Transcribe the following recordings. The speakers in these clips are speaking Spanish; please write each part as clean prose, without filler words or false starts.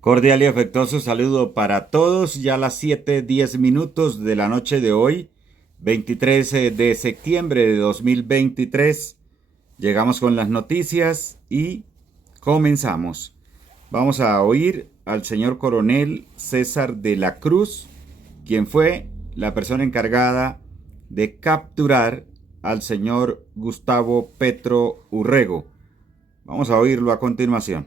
Cordial y afectuoso saludo para todos. Ya a las 7:10 de la noche de hoy, 23 de septiembre de 2023. Llegamos con las noticias y comenzamos. Vamos a oír al señor coronel César de la Cruz, quien fue la persona encargada de capturar al señor Gustavo Petro Urrego. Vamos a oírlo a continuación.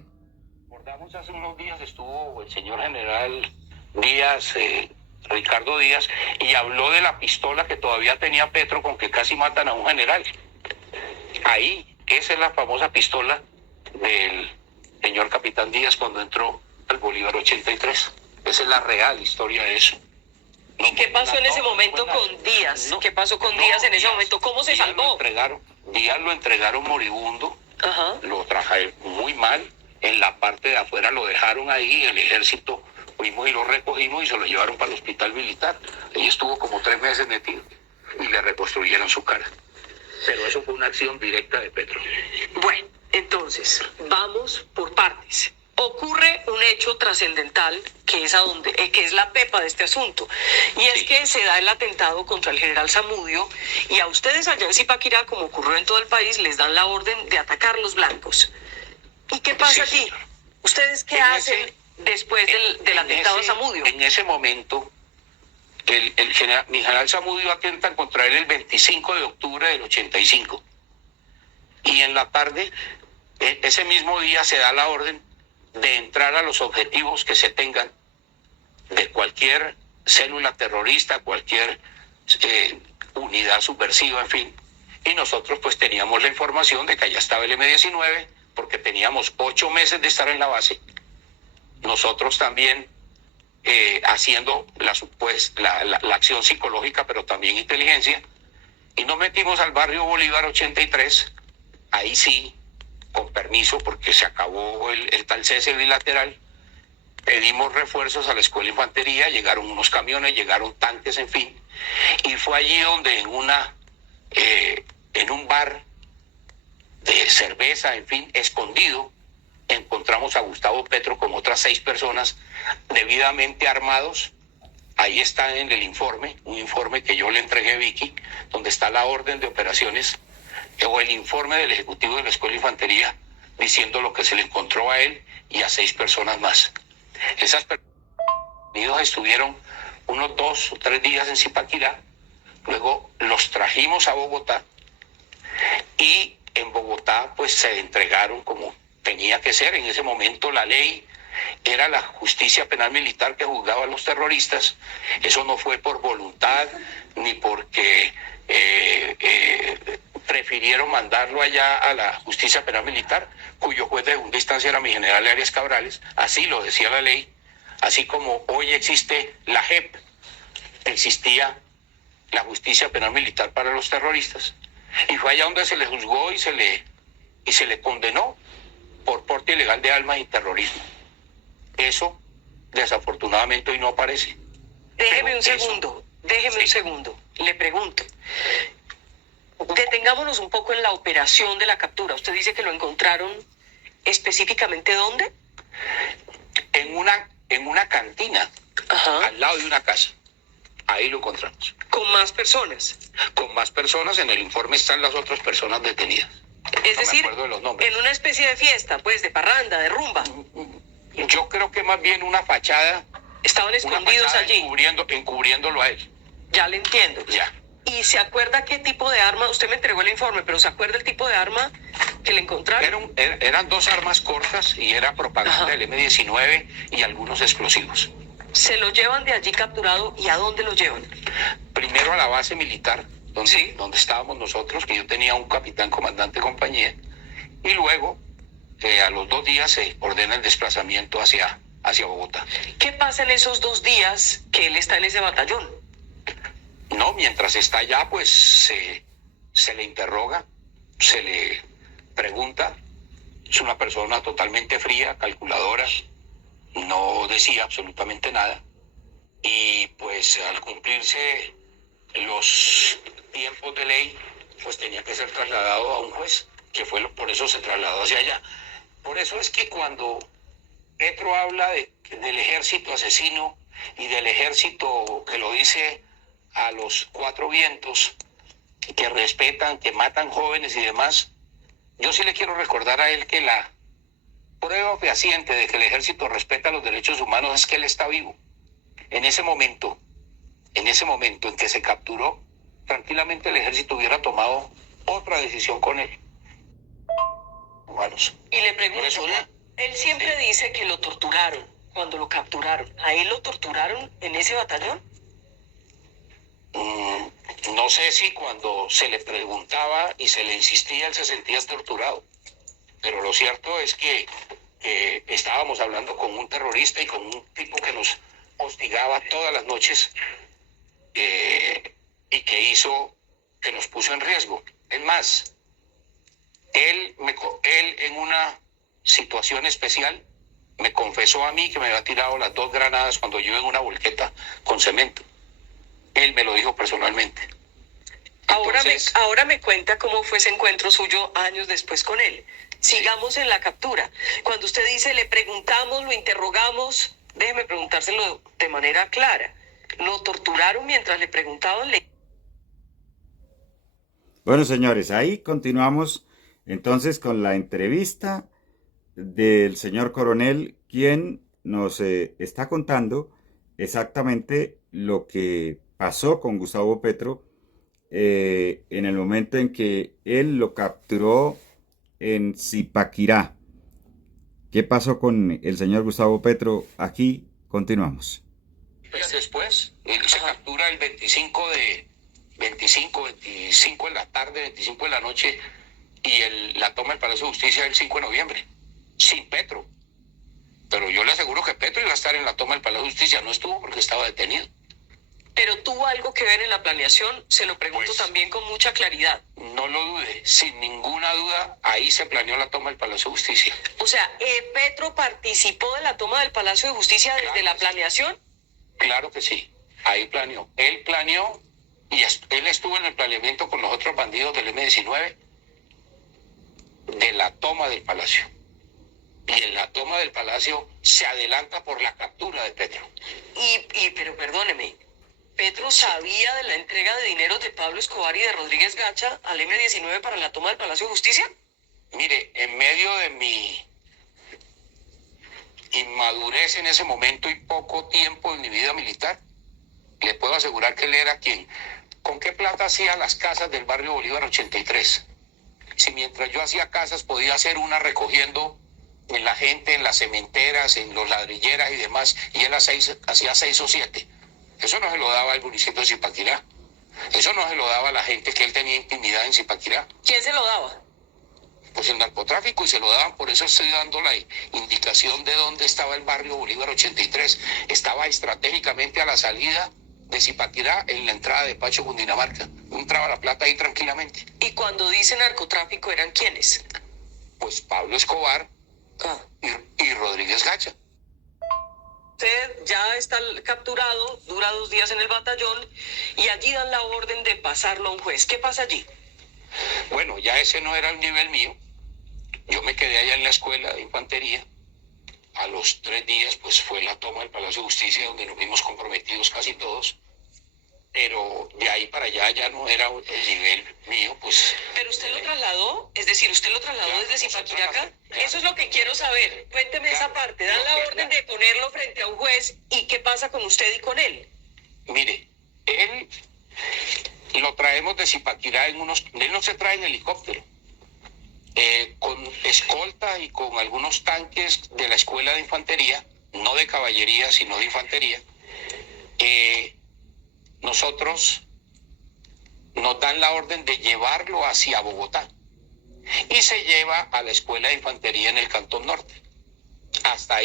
Recordamos hace unos días estuvo el señor general Díaz, Ricardo Díaz, y habló de la pistola que todavía tenía Petro con que casi matan a un general. Ahí, esa es la famosa pistola del señor capitán Díaz cuando entró al Bolívar 83. Esa es la real historia de eso. ¿Y qué pasó en ese momento con Díaz? ¿Qué pasó con Díaz en ese momento? ¿Cómo se salvó? Díaz lo entregaron moribundo. Ajá. Lo trajeron muy mal. En la parte de afuera lo dejaron ahí, el ejército fuimos y lo recogimos y se lo llevaron para el hospital militar. Ahí estuvo como 3 meses metido y le reconstruyeron su cara. Pero eso fue una acción directa de Petro. Bueno, entonces, vamos por partes. Ocurre un hecho trascendental que es la pepa de este asunto. Y es que se da el atentado contra el general Zamudio y a ustedes allá en Zipaquirá, como ocurrió en todo el país, les dan la orden de atacar los blancos. ¿Y qué pasa aquí? ¿Ustedes qué hacen después del atentado a Zamudio? En ese momento, mi general Zamudio atenta contra él el 25 de octubre del 85. Y en la tarde, ese mismo día se da la orden de entrar a los objetivos que se tengan de cualquier célula terrorista, cualquier unidad subversiva, en fin. Y nosotros pues teníamos la información de que allá estaba el M-19, porque teníamos 8 meses de estar en la base. Nosotros también haciendo la acción psicológica, pero también inteligencia. Y nos metimos al barrio Bolívar 83, ahí sí, con permiso, porque se acabó el tal cese bilateral. Pedimos refuerzos a la escuela de infantería, llegaron unos camiones, llegaron tanques, en fin. Y fue allí donde en un bar de cerveza, en fin, escondido, encontramos a Gustavo Petro con otras 6 personas debidamente armados. Ahí está en el informe, un informe que yo le entregué a Vicky, donde está la orden de operaciones o el informe del ejecutivo de la Escuela de Infantería diciendo lo que se le encontró a él y a 6 personas más. Esas personas estuvieron unos 2 o 3 días en Zipaquirá, luego los trajimos a Bogotá y en Bogotá pues se entregaron como tenía que ser. En ese momento la ley era la justicia penal militar que juzgaba a los terroristas. Eso no fue por voluntad ni porque prefirieron mandarlo allá a la justicia penal militar, cuyo juez de segunda instancia era mi general Arias Cabrales. Así lo decía la ley. Así como hoy existe la JEP, existía la justicia penal militar para los terroristas. Y fue allá donde se le juzgó y se le condenó por porte ilegal de armas y terrorismo. Eso, desafortunadamente, hoy no aparece. Déjeme un segundo. Le pregunto. Detengámonos un poco en la operación de la captura. Usted dice que lo encontraron específicamente ¿dónde? En una cantina, Ajá. al lado de una casa. Ahí lo encontramos. ¿Con más personas? Con más personas. En el informe están las otras personas detenidas. Es decir, me acuerdo de los nombres. En una especie de fiesta, pues, de parranda, de rumba. Yo creo que más bien una fachada. Estaban escondidos allí. Encubriéndolo a él. Ya le entiendo. Ya. ¿Y se acuerda qué tipo de arma? Usted me entregó el informe, pero ¿se acuerda el tipo de arma que le encontraron? Eran 2 armas cortas y era propaganda del M-19 y algunos explosivos. ¿Se lo llevan de allí capturado y a dónde lo llevan? Primero a la base militar, donde estábamos nosotros, que yo tenía un capitán comandante de compañía, y luego a los 2 días se ordena el desplazamiento hacia Bogotá. ¿Qué pasa en esos 2 días que él está en ese batallón? No, mientras está allá, pues se le interroga, se le pregunta. Es una persona totalmente fría, calculadora, no decía absolutamente nada. Y pues al cumplirse los tiempos de ley, pues tenía que ser trasladado a un juez, por eso se trasladó hacia allá. Por eso es que cuando Petro habla del ejército asesino y del ejército que lo dice a los cuatro vientos, que respetan, que matan jóvenes y demás. Yo sí le quiero recordar a él que la prueba fehaciente de que el ejército respeta los derechos humanos es que él está vivo. En ese momento en que se capturó, tranquilamente el ejército hubiera tomado otra decisión con él. Humanos. Y le pregunto, Por eso, él siempre dice que lo torturaron cuando lo capturaron. ¿A él lo torturaron en ese batallón? no sé si cuando se le preguntaba y se le insistía, él se sentía torturado. Pero lo cierto es que estábamos hablando con un terrorista y con un tipo que nos hostigaba todas las noches y que nos puso en riesgo. Es más, él en una situación especial me confesó a mí que me había tirado las 2 granadas cuando yo en una volqueta con cemento. Él me lo dijo personalmente. Ahora me cuenta cómo fue ese encuentro suyo años después con él. Sigamos en la captura. Cuando usted dice, le preguntamos, lo interrogamos, déjeme preguntárselo de manera clara. ¿Lo torturaron mientras le preguntaban? Bueno, señores, ahí continuamos entonces con la entrevista del señor coronel, quien nos está contando exactamente lo que pasó con Gustavo Petro en el momento en que él lo capturó en Zipaquirá. ¿Qué pasó con el señor Gustavo Petro? Aquí continuamos. Después, él se captura el 25 en la tarde, 25 de la noche, y la toma del Palacio de Justicia el 5 de noviembre, sin Petro. Pero yo le aseguro que Petro iba a estar en la toma del Palacio de Justicia, no estuvo porque estaba detenido. ¿Pero tuvo algo que ver en la planeación? Se lo pregunto Pues, también con mucha claridad. No lo dude, sin ninguna duda, ahí se planeó la toma del Palacio de Justicia. O sea, ¿Petro participó de la toma del Palacio de Justicia desde la planeación? Claro que sí, ahí planeó. Él planeó y él estuvo en el planeamiento con los otros bandidos del M-19 de la toma del Palacio. Y en la toma del Palacio se adelanta por la captura de Petro. Pero perdóneme, ¿Petro sabía de la entrega de dineros de Pablo Escobar y de Rodríguez Gacha al M-19 para la toma del Palacio de Justicia? Mire, en medio de mi inmadurez en ese momento y poco tiempo en mi vida militar, le puedo asegurar que él era quien, ¿con qué plata hacía las casas del barrio Bolívar 83? Si mientras yo hacía casas podía hacer una recogiendo en la gente, en las cementeras, en los ladrilleras y demás, y él hacía 6 o 7. Eso no se lo daba al municipio de Zipaquirá. Eso no se lo daba a la gente que él tenía intimidad en Zipaquirá. ¿Quién se lo daba? Pues el narcotráfico, y se lo daban. Por eso estoy dando la indicación de dónde estaba el barrio Bolívar 83. Estaba estratégicamente a la salida de Zipaquirá, en la entrada de Pacho, Cundinamarca. Entraba la plata ahí tranquilamente. Y cuando dice narcotráfico, ¿eran quiénes? Pues Pablo Escobar y Rodríguez Gacha. Usted ya está capturado, dura 2 días en el batallón y allí dan la orden de pasarlo a un juez. ¿Qué pasa allí? Bueno, ya ese no era el nivel mío. Yo me quedé allá en la escuela de infantería. A los 3 días, pues fue la toma del Palacio de Justicia, donde nos vimos comprometidos casi todos. Pero de ahí para allá ya no era el nivel mío, pues. ¿Pero usted lo trasladó? Es decir, ¿usted lo trasladó desde Zipaquirá acá? Eso es lo que quiero saber. Cuénteme esa parte. Dan la orden de ponerlo frente a un juez. ¿Y qué pasa con usted y con él? Mire, él lo traemos de Zipaquirá él no se trae en helicóptero. Con escolta y con algunos tanques de la escuela de infantería, no de caballería, sino de infantería. Nosotros nos dan la orden de llevarlo hacia Bogotá y se lleva a la escuela de infantería en el Cantón Norte. Hasta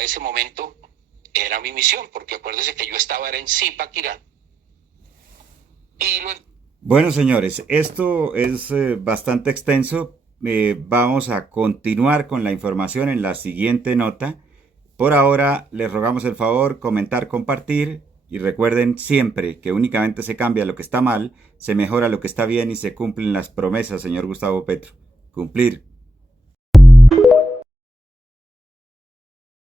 ese momento era mi misión, porque acuérdese que yo era en Zipaquirá. Bueno, señores, esto es bastante extenso. Vamos a continuar con la información en la siguiente nota. Por ahora, les rogamos el favor, comentar, compartir, y recuerden siempre que únicamente se cambia lo que está mal, se mejora lo que está bien y se cumplen las promesas, señor Gustavo Petro. Cumplir